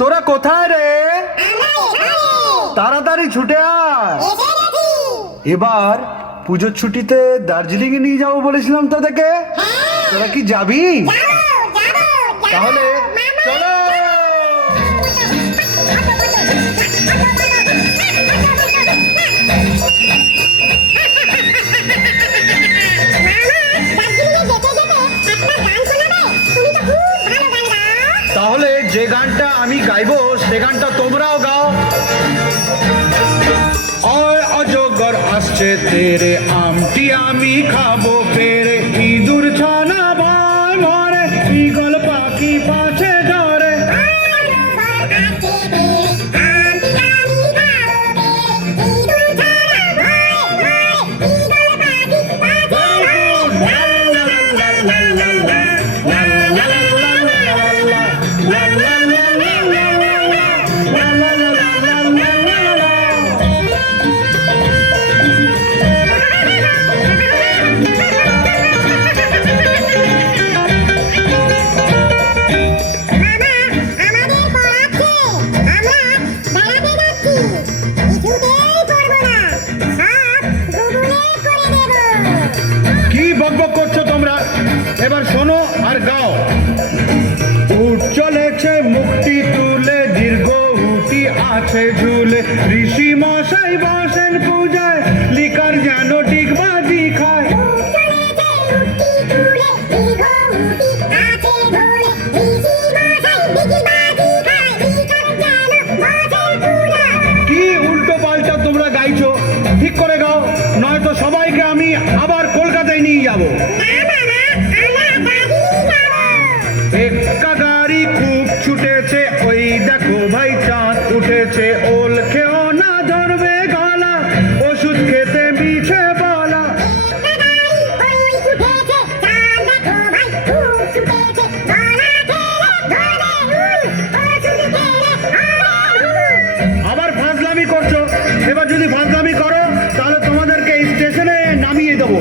তোরা কোথায় রে? তাড়াতাড়ি ছুটে আয়। এবার পুজোর ছুটিতে দার্জিলিং এ নিয়ে যাবো বলেছিলাম তোদেরকে, তোরা কি যাবি? তাহলে চলো। তাহলে যে গানটা আমি গাইবো সে গানটা তোমরাও গাও। ওই অজগর আসছে তেরে, আমটি আমি খাবো পেরে, ইঁদুর ছানা ভয় মরে, ঈগল পাখি পাছে ধরে। কি বকবক করছো তোমরা? এবার শোনো আর গাও। উঠ চলেছে মুক্তি তুলে, দীর্ঘ উটি আছে ঝুলে, ঋষি মশাই বসেন পূজায়, লিকার যেন ডিগবাজি খায়। কি উল্টো পাল্টা তোমরা গাইছো? ঠিক করে গাও, নয়তো সবাইকে আমি আবার কলকাতায় নিয়ে যাবো। একটা গাড়ি খুব ছুটেছে, ওই দেখো ভাই চাঁদ উঠেছে, ওল খেও না ধরবে গলা, ওষুধ খেতে মিছে বলা। আবার ফাজলামি করছো? এবার যদি ফাজলামি করো তাহলে তোমাদেরকে এই স্টেশনে নামিয়ে দেবো।